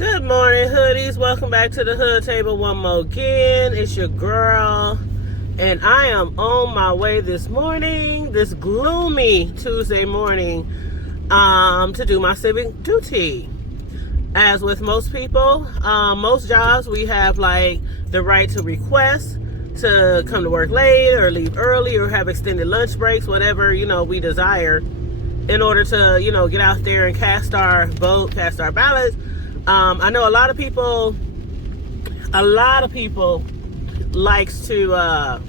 Good morning, hoodies. Welcome back to the Hood Table one more again. It's your girl, and I am on my way this morning, this gloomy Tuesday morning, to do my civic duty. As with most people, most jobs, we have like the right to request to come to work late or leave early or have extended lunch breaks, whatever, we desire in order to, get out there and cast our vote, cast our ballots. I know a lot of people likes to,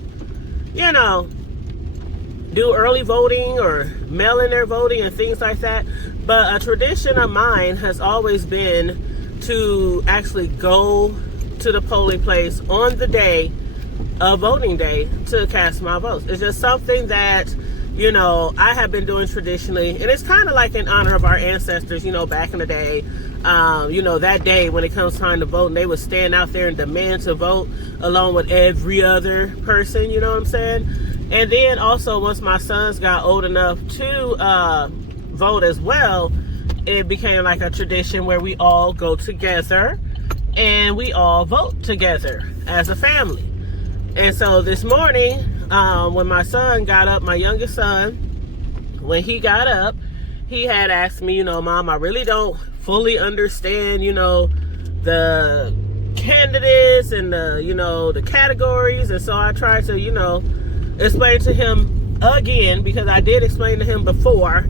do early voting or mail in their voting and things like that. But a tradition of mine has always been to actually go to the polling place on the day of voting day to cast my votes. It's just something that, I have been doing traditionally. And it's kind of like in honor of our ancestors, back in the day. That day when it comes time to vote, and they would stand out there and demand to vote along with every other person, you know what I'm saying? And then also once my sons got old enough to vote as well, it became like a tradition where we all go together and we all vote together as a family. And so this morning, when my son got up, my youngest son, when he got up, he had asked me, Mom, I really don't fully understand, the candidates and the categories. And so I tried to, explain to him again, because I did explain to him before,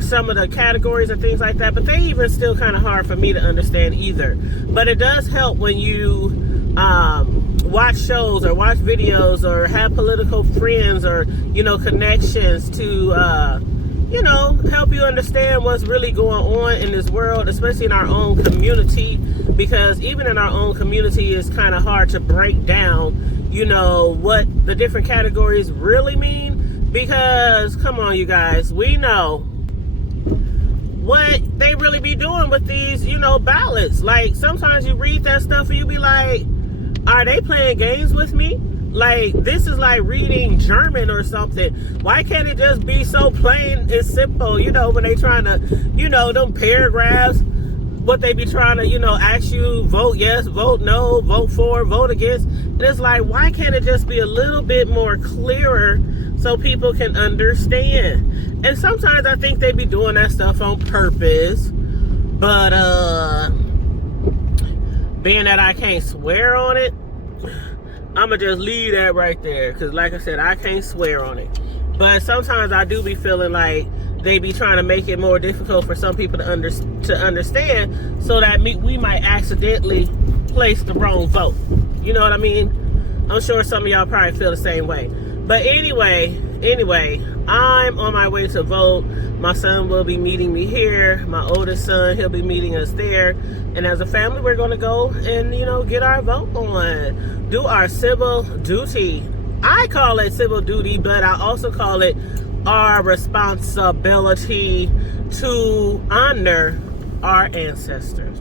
some of the categories and things like that, but they even still kind of hard for me to understand either. But it does help when you watch shows or watch videos or have political friends or, connections to, help you understand what's really going on in this world, especially in our own community, because even in our own community, it's kind of hard to break down, what the different categories really mean, because, come on, you guys, we know what they really be doing with these, ballots. Like, sometimes you read that stuff and you be like, are they playing games with me? Like, this is like reading German or something. Why can't it just be so plain and simple, when they trying to, them paragraphs, what they be trying to, ask you, vote yes, vote no, vote for, vote against. And it's like, why can't it just be a little bit more clearer so people can understand? And sometimes I think they be doing that stuff on purpose. But, being that I can't swear on it, I'ma just leave that right there. Because like I said, I can't swear on it. But sometimes I do be feeling like they be trying to make it more difficult for some people to understand, so that we might accidentally place the wrong vote. You know what I mean? I'm sure some of y'all probably feel the same way. But anyway, I'm on my way to vote. My son will be meeting me here. My oldest son, he'll be meeting us there. And as a family, we're going to go and, get our vote on. Do our civil duty. I call it civil duty, but I also call it our responsibility to honor our ancestors.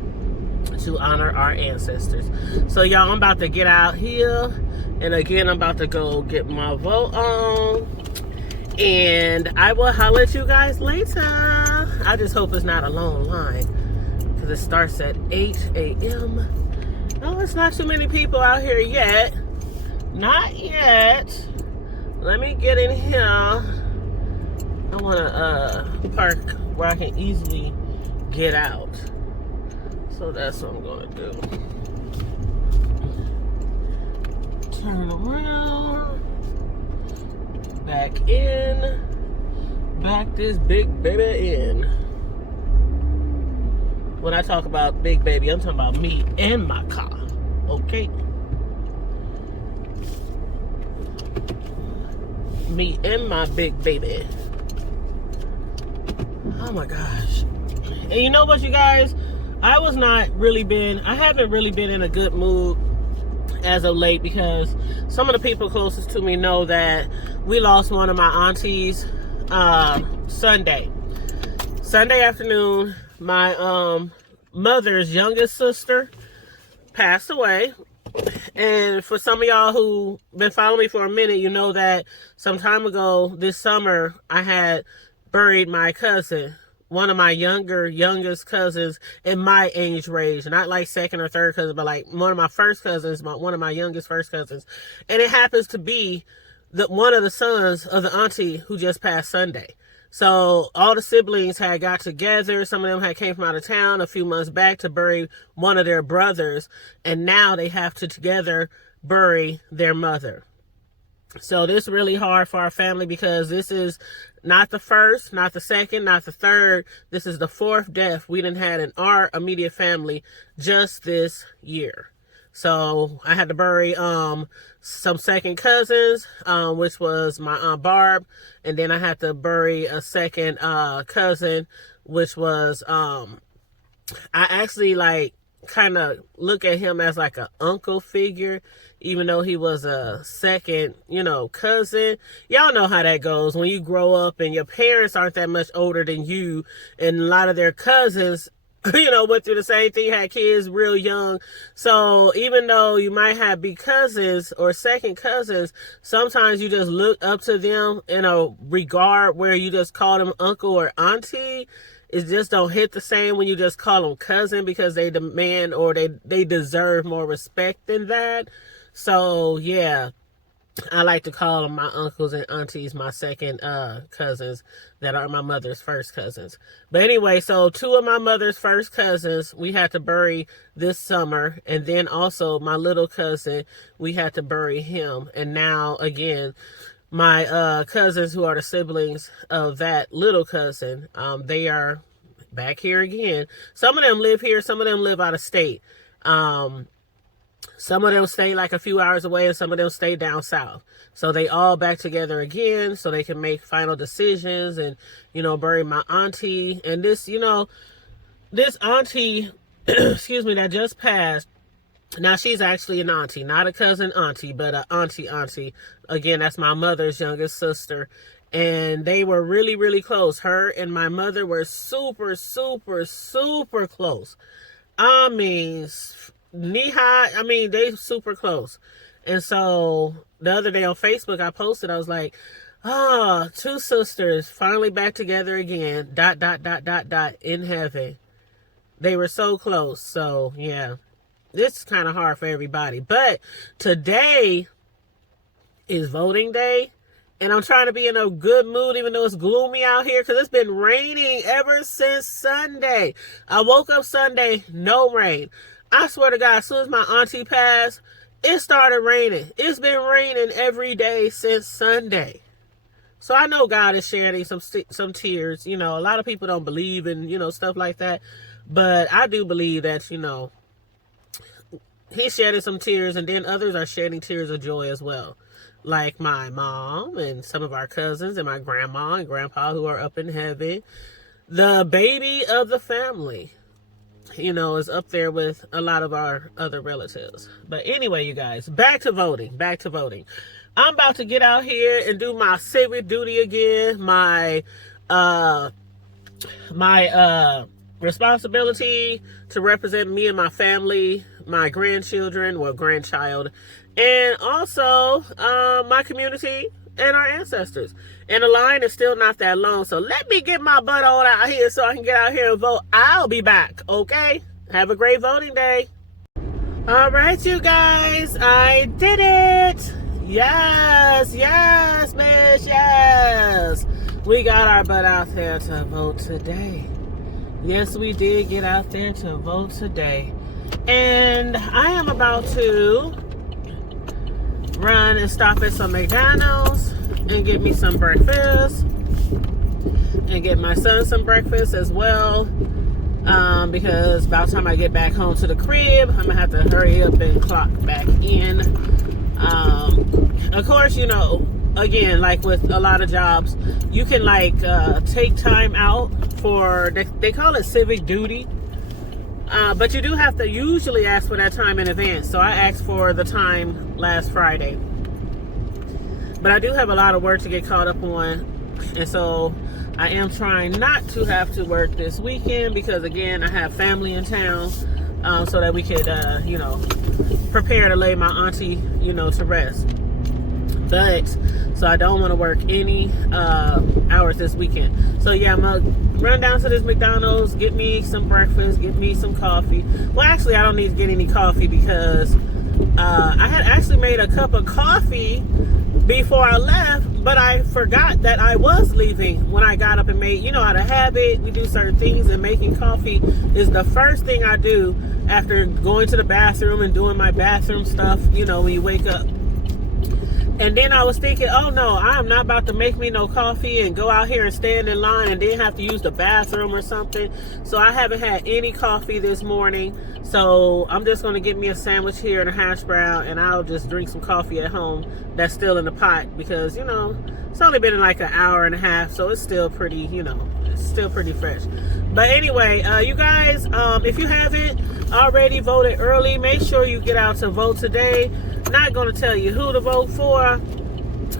To honor our ancestors. So, y'all, I'm about to get out here. And again, I'm about to go get my vote on. And I will holler at you guys later. I just hope it's not a long line, because it starts at 8 a.m. No, it's not too many people out here yet. Not yet. Let me get in here. I want to park where I can easily get out. So that's what I'm going to do. Turn around. Back in. Back this big baby in. When I talk about big baby, I'm talking about me and my car. Okay? Me and my big baby. Oh my gosh. And you know what, you guys? I haven't really been in a good mood as of late, because some of the people closest to me know that we lost one of my aunties Sunday afternoon. My mother's youngest sister passed away. And for some of y'all who been following me for a minute, you know that some time ago this summer I had buried my cousin. one of my youngest cousins in my age range, not like second or third cousin, but like one of my first cousins, one of my youngest first cousins. And it happens to be one of the sons of the auntie who just passed Sunday. So all the siblings had got together. Some of them had came from out of town a few months back to bury one of their brothers. And now they have to together bury their mother. So this is really hard for our family because this is not the first, not the second, not the third. This is the fourth death we done had in our immediate family just this year. So I had to bury some second cousins, which was my Aunt Barb. And then I had to bury a second cousin, which was, I actually like kind of look at him as like an uncle figure, even though he was a second, cousin. Y'all know how that goes when you grow up and your parents aren't that much older than you, and a lot of their cousins went through the same thing, had kids real young. So even though you might be cousins or second cousins, sometimes you just look up to them in a regard where you just call them uncle or auntie. It just don't hit the same when you just call them cousin, because they demand or they deserve more respect than that. So yeah, I like to call them my uncles and aunties, my second cousins that are my mother's first cousins. But anyway, so two of my mother's first cousins we had to bury this summer. And then also my little cousin, we had to bury him. And now again, my cousins who are the siblings of that little cousin, they are back here again. Some of them live here. Some of them live out of state. Some of them stay like a few hours away, and some of them stay down south. So they all back together again so they can make final decisions and, bury my auntie. And this, this auntie, excuse me, that just passed. Now she's actually an auntie, not a cousin auntie, but an auntie. Again, that's my mother's youngest sister. And they were really, really close. Her and my mother were super, super, super close. I mean, knee high. I mean, they super close. And so the other day on Facebook, I posted, I was like, two sisters finally back together again, ... in heaven. They were so close. So yeah, this is kind of hard for everybody. But today is voting day. And I'm trying to be in a good mood, even though it's gloomy out here, because it's been raining ever since Sunday. I woke up Sunday, no rain. I swear to God, as soon as my auntie passed, it started raining. It's been raining every day since Sunday. So I know God is shedding some tears. A lot of people don't believe in, stuff like that. But I do believe that, He's shedding some tears, and then others are shedding tears of joy as well. Like my mom and some of our cousins and my grandma and grandpa who are up in heaven. The baby of the family, is up there with a lot of our other relatives. But anyway, you guys, back to voting. I'm about to get out here and do my civic duty again. My responsibility to represent me and my family, my grandchild, and also my community and our ancestors. And the line is still not that long, so let me get my butt on out here so I can get out here and vote. I'll be back, okay? Have a great voting day. All right, you guys, I did it. Yes, bitch, yes. We got our butt out there to vote today. Yes, we did get out there to vote today. And I am about to run and stop at some McDonald's and get me some breakfast and get my son some breakfast as well, because by the time I get back home to the crib, I'm gonna have to hurry up and clock back in. Of course, again, like with a lot of jobs, you can take time out for, they call it civic duty. But you do have to usually ask for that time in advance. So I asked for the time last Friday. But I do have a lot of work to get caught up on. And so I am trying not to have to work this weekend because, again, I have family in town, so that we could, prepare to lay my auntie, to rest. But, so I don't want to work any hours this weekend. So yeah, I'm going to run down to this McDonald's, get me some breakfast, get me some coffee. Well, actually, I don't need to get any coffee because I had actually made a cup of coffee before I left, but I forgot that I was leaving when I got up and made, out of habit, we do certain things, and making coffee is the first thing I do after going to the bathroom and doing my bathroom stuff, when you wake up. And then I was thinking, oh no, I'm not about to make me no coffee and go out here and stand in line and then have to use the bathroom or something. So I haven't had any coffee this morning. So I'm just going to get me a sandwich here and a hash brown, and I'll just drink some coffee at home that's still in the pot because, it's only been like an hour and a half. So it's still pretty, it's still pretty fresh. But anyway, you guys, if you haven't already voted early, make sure you get out to vote today. Not going to tell you who to vote for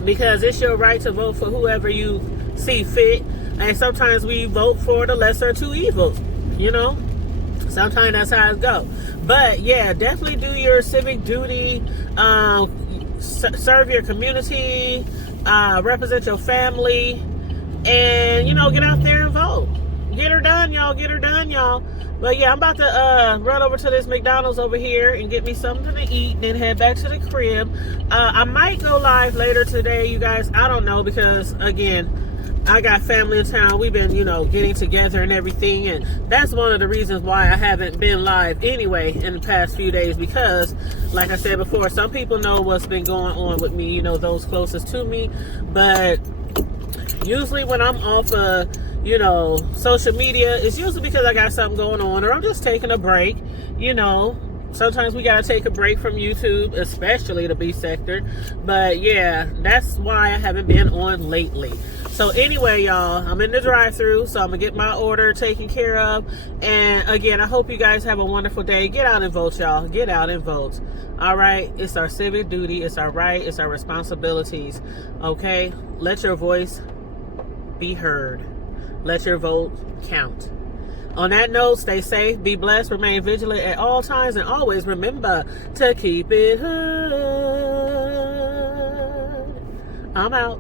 because it's your right to vote for whoever you see fit, and sometimes we vote for the lesser of two evils. Sometimes that's how it goes. But yeah, definitely do your civic duty, serve your community, represent your family, and get out there and vote. Get her done, y'all. Get her done, y'all. But yeah, I'm about to run over to this McDonald's over here and get me something to eat, and then head back to the crib. I might go live later today, you guys. I don't know, because again, I got family in town. We've been, getting together and everything, and that's one of the reasons why I haven't been live anyway in the past few days, because like I said before, some people know what's been going on with me, those closest to me. But usually when I'm off social media, it's usually because I got something going on, or I'm just taking a break. Sometimes we gotta take a break from YouTube, especially the B sector. But yeah, that's why I haven't been on lately. So anyway, y'all, I'm in the drive-thru, so I'm gonna get my order taken care of. And again, I hope you guys have a wonderful day. Get out and vote, y'all. Get out and vote. All right, it's our civic duty, it's our right, it's our responsibilities. Okay, let your voice be heard. Let your vote count. On that note, stay safe, be blessed, remain vigilant at all times, and always remember to keep it hood. I'm out.